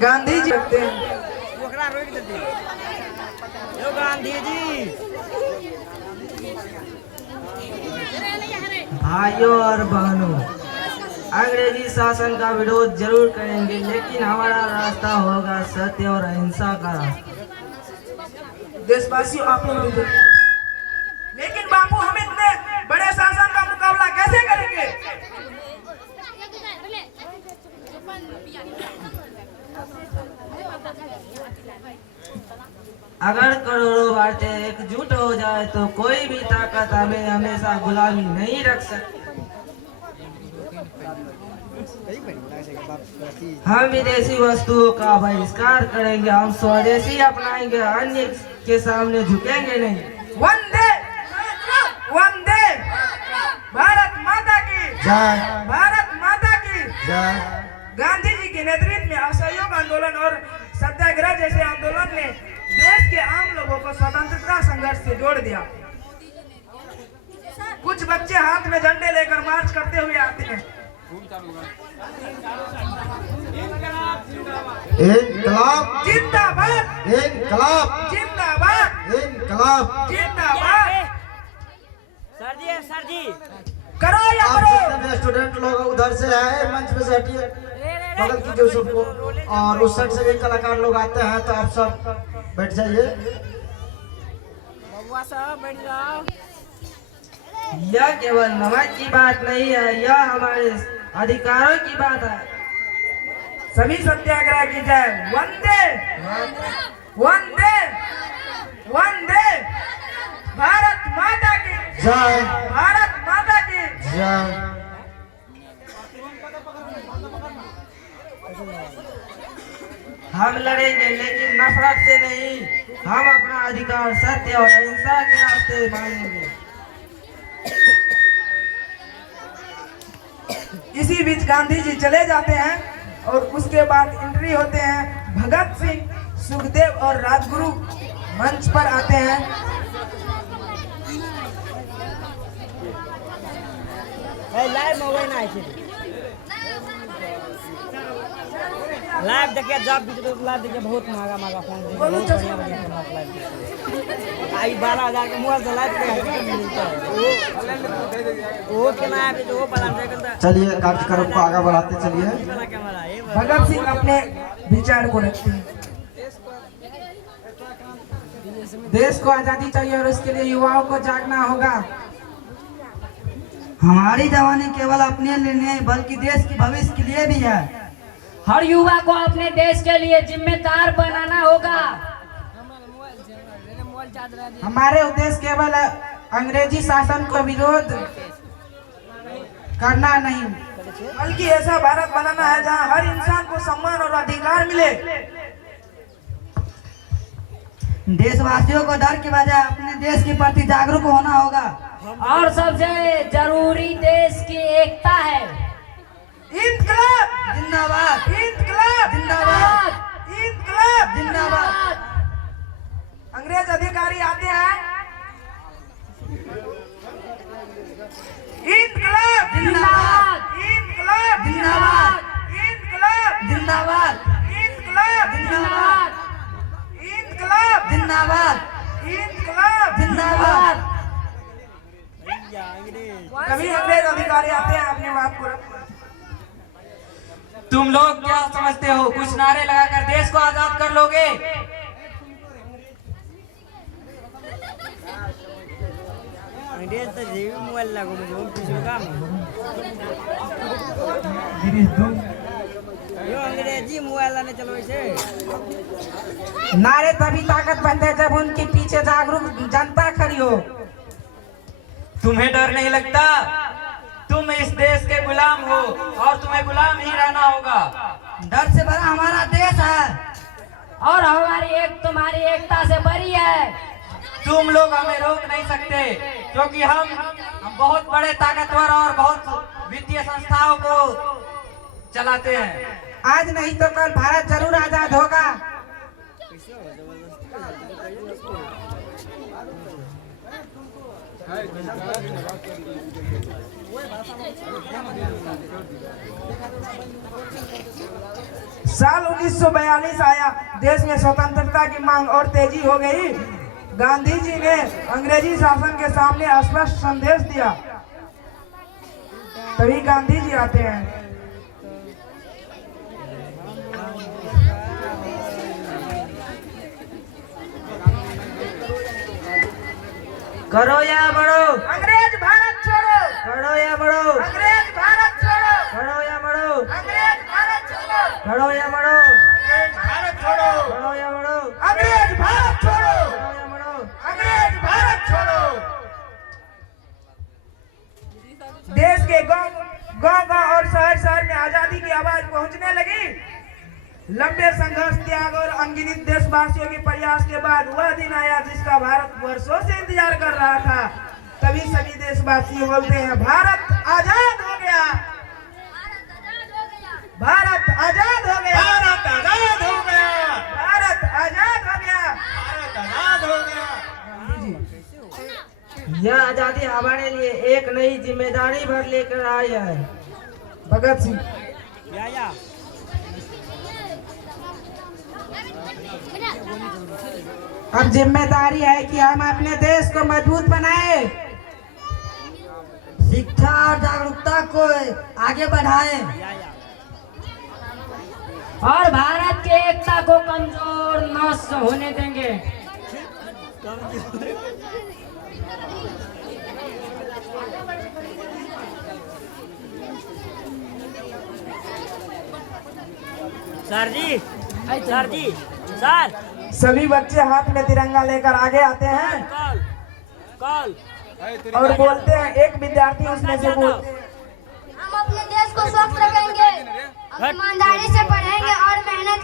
गांधी जी लगते हैं। गांधी जी। भाइयों और बहनों, अंग्रेजी शासन का विरोध जरूर करेंगे, लेकिन हमारा रास्ता होगा सत्य और अहिंसा का रास्ता। देशवासियों आप लोग भी, लेकिन बापू हम इतने बड़े शासन का मुकाबला कैसे करेंगे? अगर करोड़ों भारतीय एकजुट हो जाए तो कोई भी ताकत हमें हमेशा गुलामी नहीं रख सकती। हम विदेशी वस्तुओं का बहिष्कार करेंगे, हम स्वदेशी अपनाएंगे, अन्य के सामने झुकेंगे नहीं। वंदे वंदे भारत माता की जय। भारत माता की जय। गांधी जी के नेतृत्व में असहयोग आंदोलन और सत्याग्रह जैसे आंदोलन ने देश के आम लोगों को स्वतंत्रता संघर्ष से जोड़ दिया। कुछ बच्चे हाथ में झंडे लेकर मार्च करते हुए आते हैं। इनकलाब जिंदाबाद, इनकलाब जिंदाबाद, इनकलाब। जिंदाबाद। सर जी करो या आप करो। जितने भी स्टूडेंट लोग उधर से आए मंच पे से हटिए, बगल कीजिए सबको, और उस साइड से भी कलाकार लोग आते हैं तो आप सब बैठ जाइए। बबुआ साहब बैठ जाओ। यह केवल नमक की बात नहीं है, यह हमारे अधिकारों की बात है। सभी सत्याग्रह की जय। वंदे वंदे वंदे भारत माता की जय। भारत माता की जय। हम लड़ेंगे लेकिन नफरत से नहीं, हम अपना अधिकार सत्य और अहिंसा के रास्ते मांगेंगे। इसी बीच गांधी जी चले जाते हैं और उसके बाद एंट्री होते हैं भगत सिंह, सुखदेव और राजगुरु मंच पर आते हैं। लाइव मोबाइल ना आए लाइव देखिए, जब भी लाइव देखिए, बहुत महंगा महंगा फोन देखिए, बहुत बढ़िया बढ़िया फोन लाइव देखिए। आई 12,000 के मोबाइल से लाइव मिलता है वो के ना है जो पता नहीं चलता। चलिए कार्यक्रम को आगे बढ़ाते चलिए। कैमरा ये भगत सिंह अपने विचार को रखते हैं। देश को आजादी चाहिए और उसके लिए युवाओं को जागना होगा। हमारी जवानी केवल अपने लिए नहीं बल्कि देश के भविष्य के लिए भी है। हर युवा को अपने देश के लिए जिम्मेदार बनाना होगा। हमारे उद्देश्य केवल अंग्रेजी शासन को विरोध करना नहीं, बल्कि ऐसा भारत बनाना है जहां हर इंसान को सम्मान और अधिकार मिले। देशवासियों को डर के बजाय अपने देश के प्रति जागरूक होना होगा। और सबसे जरूरी देश की एकता है। इनकलाब जिंदाबाद। इनकलाब जिंदाबाद। इनकलाब जिंदाबाद। अंग्रेज अधिकारी आते हैं। इनकलाब जिंदाबाद। इनकलाब जिंदाबाद। इनकलाब जिंदाबाद। इनकलाब जिंदाबाद। इनकलाब जिंदाबाद। इनकलाब जिंदाबाद। कभी अंग्रेज अधिकारी आते हैं अपनी बात को रखते हैं। तुम लोग क्या समझते हो, कुछ नारे लगाकर देश को आजाद कर लोगे? अंग्रेज तो जीवी मोबाइल लागू मुझे पीछे काम यो अंग्रेजी मोबाइल लाने चलो इसे। नारे तभी ताकत बनते हैं जब उनके पीछे जागरूक जनता खड़ी हो। तुम्हें डर नहीं लगता? तुम इस देश के गुलाम हो और तुम्हें गुलाम ही रहना होगा। डर से भरा हमारा देश है और हमारी एक तुम्हारी एकता से बड़ी है। तुम लोग हमें रोक नहीं सकते, क्योंकि हम बहुत बड़े ताकतवर और बहुत वित्तीय संस्थाओं को चलाते हैं। आज नहीं तो कल भारत जरूर आजाद होगा। साल 1942 आया, देश में स्वतंत्रता की मांग और तेजी हो गई। गांधी जी ने अंग्रेजी शासन के सामने स्पष्ट संदेश दिया। तभी गांधी जी आते हैं। करो या बढ़ो, अंग्रेज भारत छोड़ो, करो या बढ़ो, अंग्रेज भारत छोड़ो, करो या बढ़ो, अंग्रेज भारत छोड़ो, करो या बढ़ो, अंग्रेज भारत छोड़ो, करो या बढ़ो, अंग्रेज भारत छोड़ो, करो या बढ़ो। अंग्रेज भारत छोड़ो। देश के गांव और शहर शहर में आजादी की आवाज पहुंचने लगी। लंबे संघर्ष, त्याग और अनगिनत देशवासियों के प्रयास के बाद वह दिन आया जिसका भारत वर्षों से इंतजार कर रहा था। तभी सभी देशवासी बोलते हैं, भारत आजाद हो गया, भारत आजाद हो गया, भारत आजाद हो गया, भारत आजाद हो गया, भारत आजाद हो गया। यह आजादी हमारे लिए एक नई जिम्मेदारी भर लेकर आई है। भगत सिंह। या अब जिम्मेदारी है कि हम अपने देश को मजबूत बनाए, शिक्षा और जागरूकता को आगे बढ़ाएं। और भारत की एकता को कमजोर न होने देंगे। सर जी, सर जी, सर सभी बच्चे हाथ में तिरंगा लेकर आगे आते हैं कॉल कॉल और बोलते हैं। एक विद्यार्थी उसमें से बोलते हैं, हम अपने देश को स्वच्छ रखेंगे, ईमानदारी से पढ़ेंगे और मेहनत